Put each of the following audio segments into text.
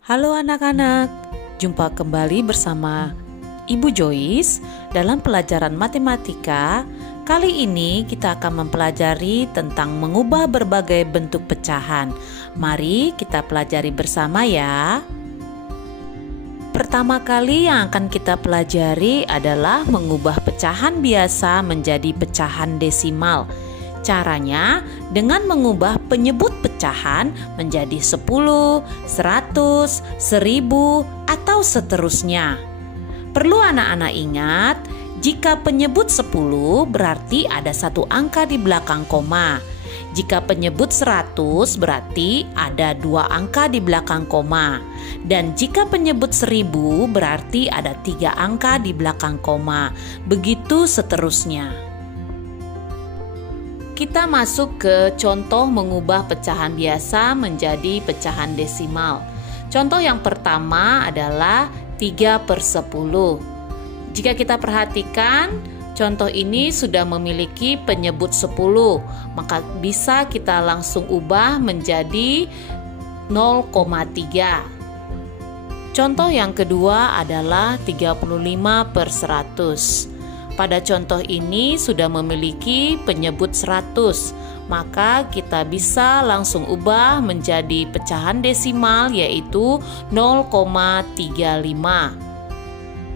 Halo anak-anak, jumpa kembali bersama Ibu Joyce dalam pelajaran matematika. Kali ini kita akan mempelajari tentang mengubah berbagai bentuk pecahan. Mari kita pelajari bersama ya. Pertama kali yang akan kita pelajari adalah mengubah pecahan biasa menjadi pecahan desimal. Caranya dengan mengubah penyebut pecahan menjadi 10, 100, 1000, atau seterusnya. Perlu anak-anak ingat, jika penyebut 10 berarti ada satu angka di belakang koma. Jika penyebut 100 berarti ada dua angka di belakang koma. Dan jika penyebut 1000 berarti ada 3 angka di belakang koma. Begitu seterusnya. Kita masuk ke contoh mengubah pecahan biasa menjadi pecahan desimal. Contoh yang pertama adalah 3/10. Jika kita perhatikan, contoh ini sudah memiliki penyebut 10, maka bisa kita langsung ubah menjadi 0,3. Contoh yang kedua adalah 35/100. Pada contoh ini sudah memiliki penyebut 100, maka kita bisa langsung ubah menjadi pecahan desimal yaitu 0,35.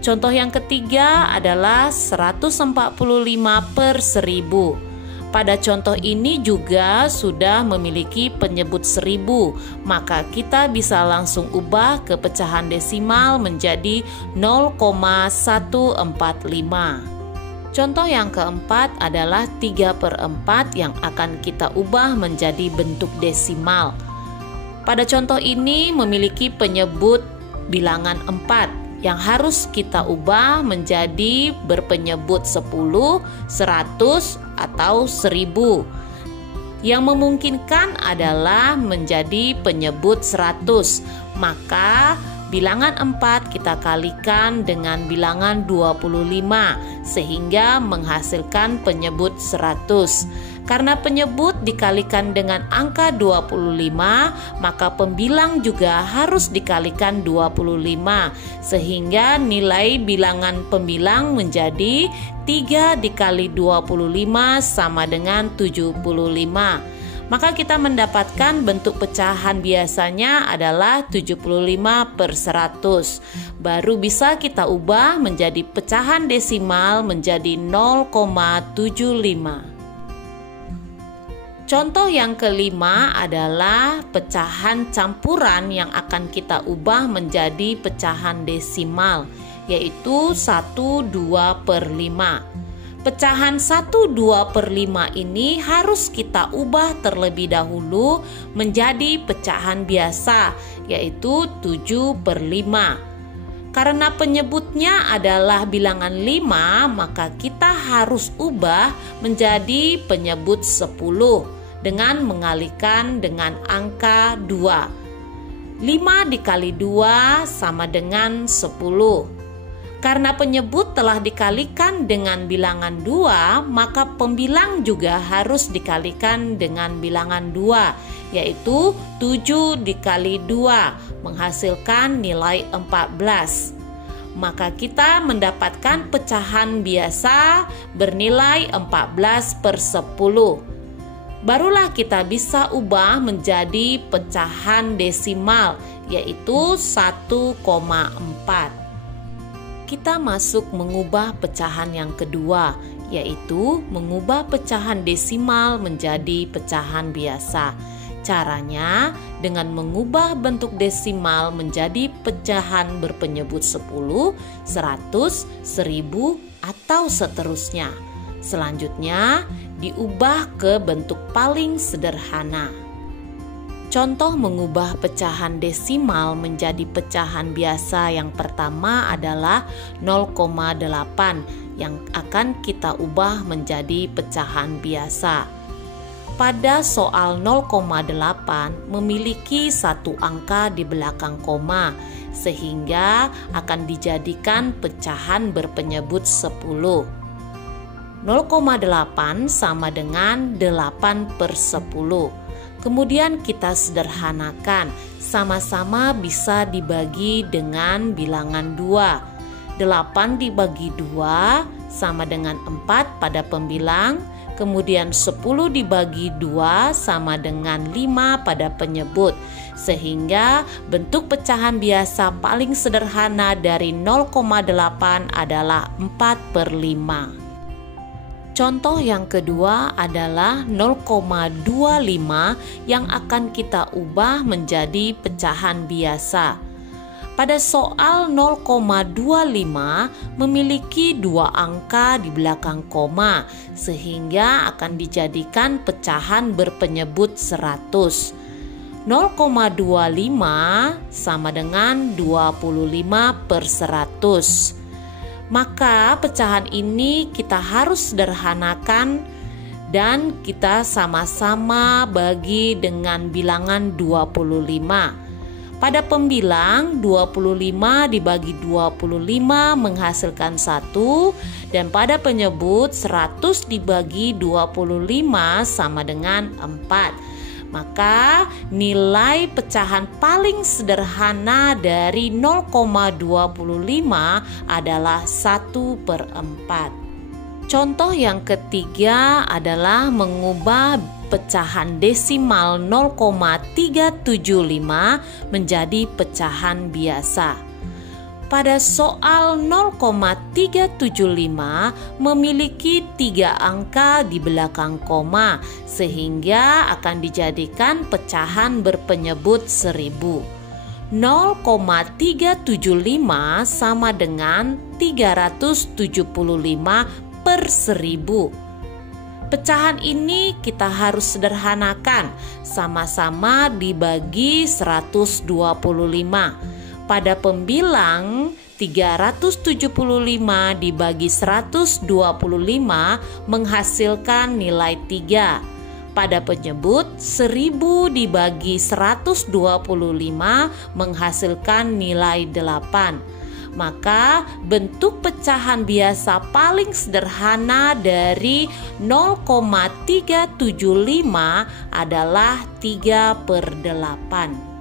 Contoh yang ketiga adalah 145/1000. Pada contoh ini juga sudah memiliki penyebut 1000, maka kita bisa langsung ubah ke pecahan desimal menjadi 0,145. Contoh yang keempat adalah 3/4 yang akan kita ubah menjadi bentuk desimal. Pada contoh ini memiliki penyebut bilangan 4 yang harus kita ubah menjadi berpenyebut 10, 100, atau 1000. Yang memungkinkan adalah menjadi penyebut 100, maka bilangan 4 kita kalikan dengan bilangan 25 sehingga menghasilkan penyebut 100. Karena penyebut dikalikan dengan angka 25, maka pembilang juga harus dikalikan 25 sehingga nilai bilangan pembilang menjadi 3 dikali 25 sama dengan 75. Maka kita mendapatkan bentuk pecahan biasanya adalah 75/100. Baru bisa kita ubah menjadi pecahan desimal menjadi 0,75. Contoh yang kelima adalah pecahan campuran yang akan kita ubah menjadi pecahan desimal, yaitu 1/2/5. Pecahan 1/2/5 ini harus kita ubah terlebih dahulu menjadi pecahan biasa, yaitu 7/5. Karena penyebutnya adalah bilangan 5, maka kita harus ubah menjadi penyebut 10 dengan mengalihkan dengan angka 2. 5 dikali 2 sama dengan 10. Karena penyebut telah dikalikan dengan bilangan 2, maka pembilang juga harus dikalikan dengan bilangan 2, yaitu 7 dikali 2 menghasilkan nilai 14. Maka kita mendapatkan pecahan biasa bernilai 14/10. Barulah kita bisa ubah menjadi pecahan desimal, yaitu 1,4. Kita masuk mengubah pecahan yang kedua, yaitu mengubah pecahan desimal menjadi pecahan biasa. Caranya dengan mengubah bentuk desimal menjadi pecahan berpenyebut 10, 100, 1000, atau seterusnya. Selanjutnya diubah ke bentuk paling sederhana. Contoh mengubah pecahan desimal menjadi pecahan biasa yang pertama adalah 0,8 yang akan kita ubah menjadi pecahan biasa. Pada soal 0,8 memiliki satu angka di belakang koma sehingga akan dijadikan pecahan berpenyebut 10. 0,8 sama dengan 8/10. Kemudian kita sederhanakan sama-sama bisa dibagi dengan bilangan 2. 8 dibagi 2 sama dengan 4 pada pembilang, kemudian 10 dibagi 2 sama dengan 5 pada penyebut. Sehingga bentuk pecahan biasa paling sederhana dari 0,8 adalah 4/5. Contoh yang kedua adalah 0,25 yang akan kita ubah menjadi pecahan biasa. Pada soal 0,25 memiliki 2 angka di belakang koma, sehingga akan dijadikan pecahan berpenyebut 100. 0,25 sama dengan 25/100. Maka pecahan ini kita harus sederhanakan dan kita sama-sama bagi dengan bilangan 25. Pada pembilang 25 dibagi 25 menghasilkan 1, dan pada penyebut 100 dibagi 25 sama dengan 4. Maka nilai pecahan paling sederhana dari 0,25 adalah 1/4. Contoh yang ketiga adalah mengubah pecahan desimal 0,375 menjadi pecahan biasa. Pada soal 0,375 memiliki 3 angka di belakang koma, sehingga akan dijadikan pecahan berpenyebut 1000. 0,375 sama dengan 375/1000. Pecahan ini kita harus sederhanakan, sama-sama dibagi 125. Pada pembilang 375 dibagi 125 menghasilkan nilai 3. Pada penyebut 1000 dibagi 125 menghasilkan nilai 8. Maka bentuk pecahan biasa paling sederhana dari 0,375 adalah 3/8.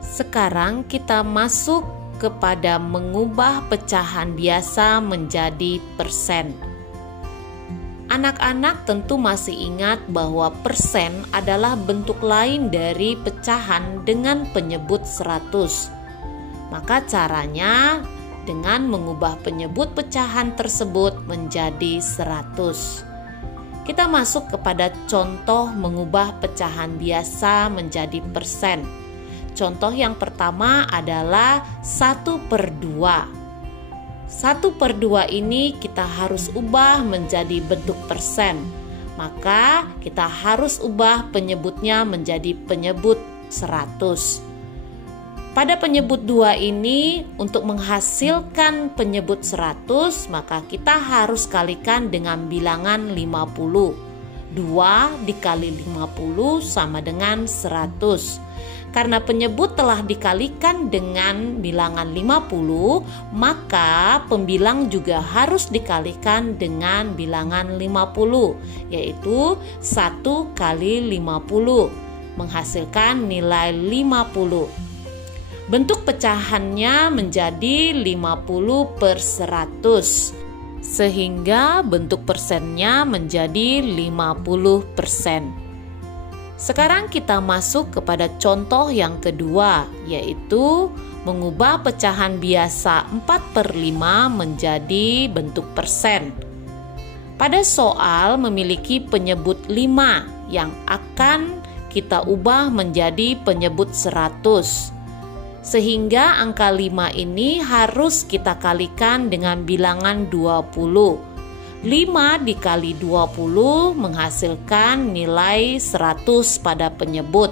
Sekarang kita masuk kepada mengubah pecahan biasa menjadi persen. Anak-anak tentu masih ingat bahwa persen adalah bentuk lain dari pecahan dengan penyebut 100. Maka caranya dengan mengubah penyebut pecahan tersebut menjadi 100. Kita masuk kepada contoh mengubah pecahan biasa menjadi persen. Contoh yang pertama adalah 1/2. 1/2 ini kita harus ubah menjadi bentuk persen. Maka kita harus ubah penyebutnya menjadi penyebut 100. Pada penyebut 2 ini, untuk menghasilkan penyebut 100, maka kita harus kalikan dengan bilangan 50. 2 dikali 50 sama dengan 100. Karena penyebut telah dikalikan dengan bilangan 50, maka pembilang juga harus dikalikan dengan bilangan 50, yaitu 1 kali 50, menghasilkan nilai 50. Bentuk pecahannya menjadi 50/100, sehingga bentuk persennya menjadi 50%. Sekarang kita masuk kepada contoh yang kedua, yaitu mengubah pecahan biasa 4/5 menjadi bentuk persen. Pada soal memiliki penyebut 5 yang akan kita ubah menjadi penyebut 100. Sehingga angka 5 ini harus kita kalikan dengan bilangan 20. 5 dikali 20 menghasilkan nilai 100 pada penyebut.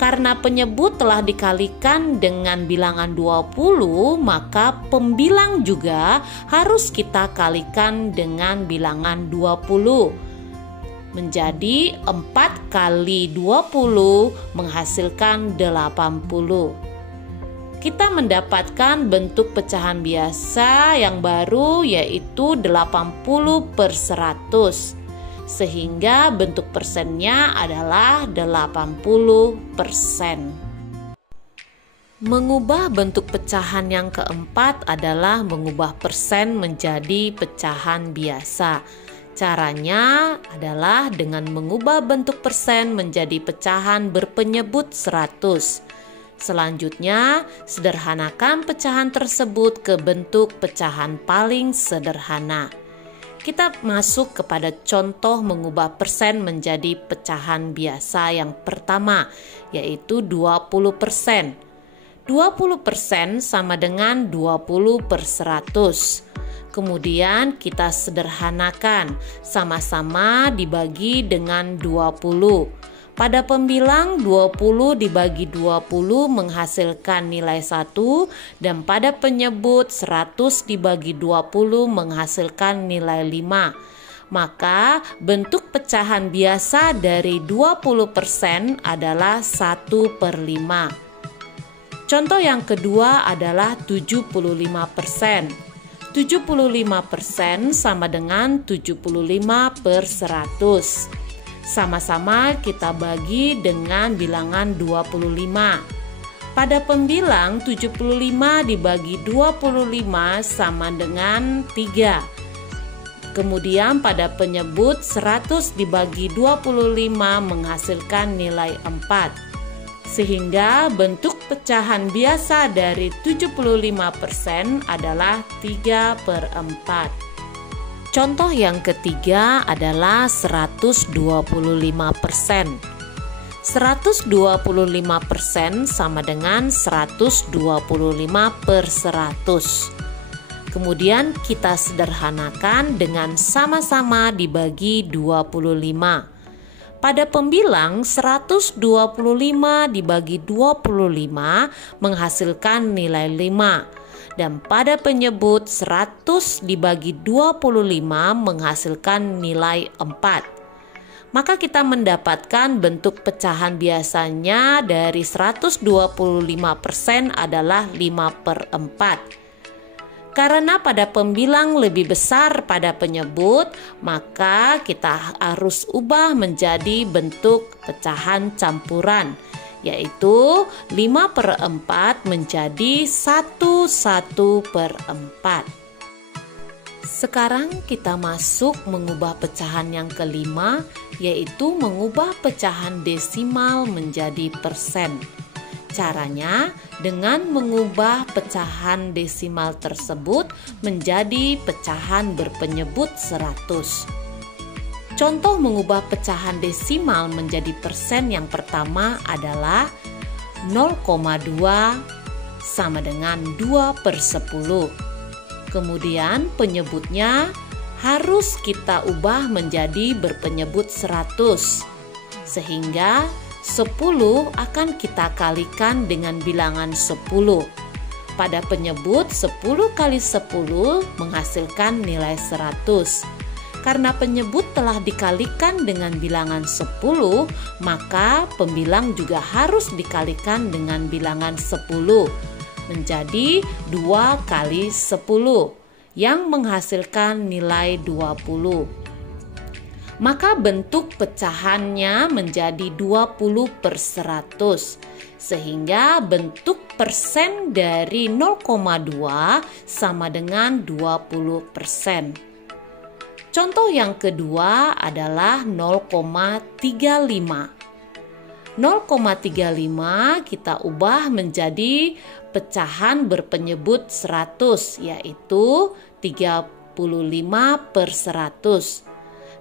Karena penyebut telah dikalikan dengan bilangan 20, maka pembilang juga harus kita kalikan dengan bilangan 20. Menjadi 4 kali 20 menghasilkan 80. Kita mendapatkan bentuk pecahan biasa yang baru, yaitu 80/100, sehingga bentuk persennya adalah 80%. Mengubah bentuk pecahan yang keempat adalah mengubah persen menjadi pecahan biasa. Caranya adalah dengan mengubah bentuk persen menjadi pecahan berpenyebut 100. Selanjutnya, sederhanakan pecahan tersebut ke bentuk pecahan paling sederhana. Kita masuk kepada contoh mengubah persen menjadi pecahan biasa yang pertama, yaitu 20%. 20% sama dengan 20/100. Kemudian kita sederhanakan, sama-sama dibagi dengan 20. Pada pembilang 20 dibagi 20 menghasilkan nilai 1 dan pada penyebut 100 dibagi 20 menghasilkan nilai 5. Maka bentuk pecahan biasa dari 20% adalah 1/5. Contoh yang kedua adalah 75%. 75% sama dengan 75/100. Sama-sama kita bagi dengan bilangan 25. Pada pembilang 75 dibagi 25 sama dengan 3. Kemudian pada penyebut 100 dibagi 25 menghasilkan nilai 4. Sehingga bentuk pecahan biasa dari 75% adalah 3/4. Contoh yang ketiga adalah 125%. 125% sama dengan 125/100. Kemudian kita sederhanakan dengan sama-sama dibagi 25. Pada pembilang 125 dibagi 25 menghasilkan nilai 5. Dan pada penyebut 100 dibagi 25 menghasilkan nilai 4. Maka kita mendapatkan bentuk pecahan biasanya dari 125% adalah 5/4. Karena pada pembilang lebih besar pada penyebut, maka kita harus ubah menjadi bentuk pecahan campuran, yaitu 5/4 menjadi 1/4. Sekarang kita masuk mengubah pecahan yang kelima, yaitu mengubah pecahan desimal menjadi persen. Caranya dengan mengubah pecahan desimal tersebut menjadi pecahan berpenyebut 100. Contoh mengubah pecahan desimal menjadi persen yang pertama adalah 0,2 sama dengan 2/10. Kemudian penyebutnya harus kita ubah menjadi berpenyebut 100. Sehingga 10 akan kita kalikan dengan bilangan 10. Pada penyebut 10 kali 10 menghasilkan nilai 100. Karena penyebut telah dikalikan dengan bilangan 10, maka pembilang juga harus dikalikan dengan bilangan 10. Menjadi 2 kali 10 yang menghasilkan nilai 20. Maka bentuk pecahannya menjadi 20/100. Sehingga bentuk persen dari 0,2 sama dengan 20%. Contoh yang kedua adalah 0,35. 0,35 kita ubah menjadi pecahan berpenyebut 100, yaitu 35/100.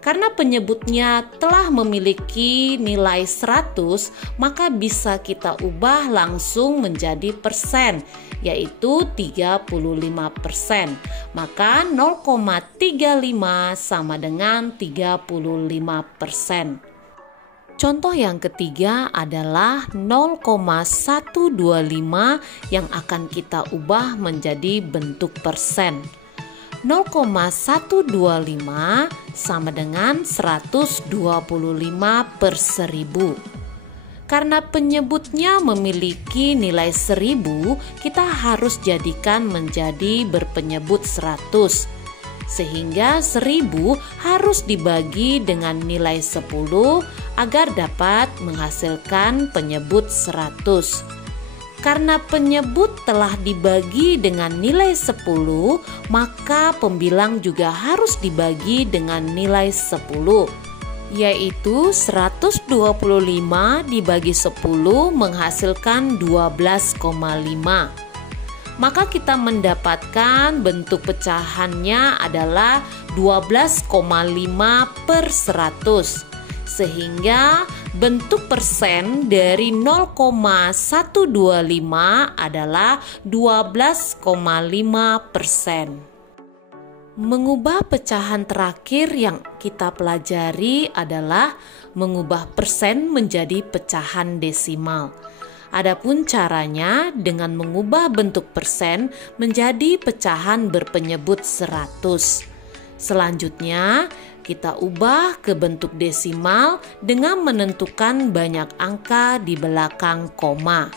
Karena penyebutnya telah memiliki nilai 100, maka bisa kita ubah langsung menjadi persen, yaitu 35%. Maka 0,35 sama dengan 35%. Contoh yang ketiga adalah 0,125 yang akan kita ubah menjadi bentuk persen. 0,125 sama dengan 125/1000. Karena penyebutnya memiliki nilai 1000, kita harus jadikan menjadi berpenyebut 100. Sehingga 1000 harus dibagi dengan nilai 10 agar dapat menghasilkan penyebut 100. Karena penyebut telah dibagi dengan nilai 10, maka pembilang juga harus dibagi dengan nilai 10, yaitu 125 dibagi 10 menghasilkan 12,5. Maka kita mendapatkan bentuk pecahannya adalah 12,5 per 100. Sehingga bentuk persen dari 0,125 adalah 12,5%. Mengubah pecahan terakhir yang kita pelajari adalah mengubah persen menjadi pecahan desimal. Adapun caranya dengan mengubah bentuk persen menjadi pecahan berpenyebut 100. Selanjutnya, kita ubah ke bentuk desimal dengan menentukan banyak angka di belakang koma.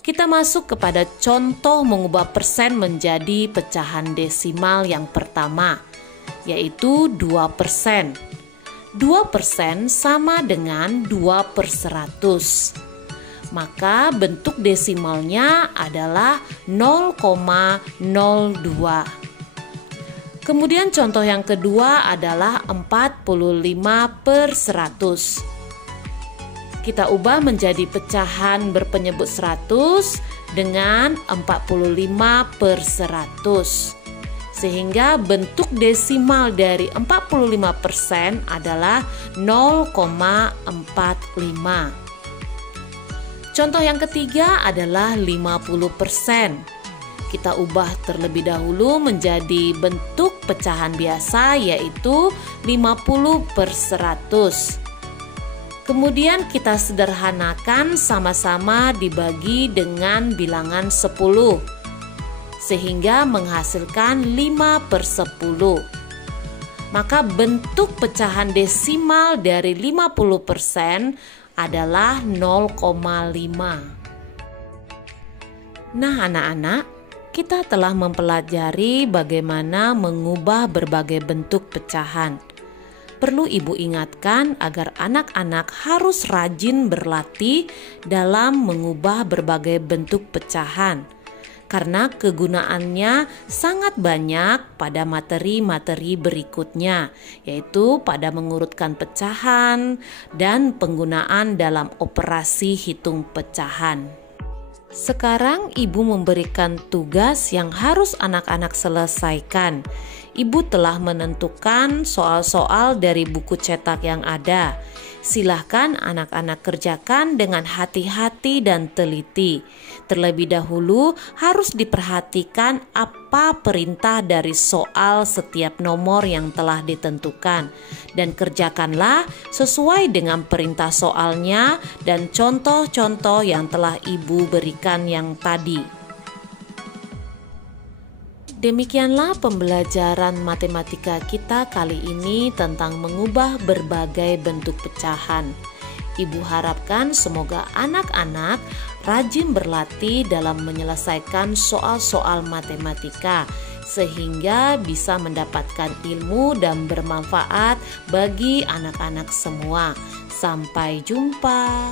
Kita masuk kepada contoh mengubah persen menjadi pecahan desimal yang pertama, yaitu 2%. 2% sama dengan 2 per 100. Maka bentuk desimalnya adalah 0,02. Kemudian contoh yang kedua adalah 45 per 100. Kita ubah menjadi pecahan berpenyebut 100 dengan 45 per 100. Sehingga bentuk desimal dari 45% adalah 0,45. Contoh yang ketiga adalah 50%. Kita ubah terlebih dahulu menjadi bentuk pecahan biasa, yaitu 50 per 100. Kemudian kita sederhanakan sama-sama dibagi dengan bilangan 10, sehingga menghasilkan 5 per 10. Maka bentuk pecahan desimal dari 50% adalah 0,5. Nah anak-anak, kita telah mempelajari bagaimana mengubah berbagai bentuk pecahan. Perlu ibu ingatkan agar anak-anak harus rajin berlatih dalam mengubah berbagai bentuk pecahan, karena kegunaannya sangat banyak pada materi-materi berikutnya, yaitu pada mengurutkan pecahan dan penggunaan dalam operasi hitung pecahan. Sekarang ibu memberikan tugas yang harus anak-anak selesaikan. Ibu telah menentukan soal-soal dari buku cetak yang ada. Silahkan anak-anak kerjakan dengan hati-hati dan teliti. Terlebih dahulu harus diperhatikan apa perintah dari soal setiap nomor yang telah ditentukan. Dan kerjakanlah sesuai dengan perintah soalnya dan contoh-contoh yang telah ibu berikan yang tadi. Demikianlah pembelajaran matematika kita kali ini tentang mengubah berbagai bentuk pecahan. Ibu harapkan semoga anak-anak rajin berlatih dalam menyelesaikan soal-soal matematika sehingga bisa mendapatkan ilmu dan bermanfaat bagi anak-anak semua. Sampai jumpa.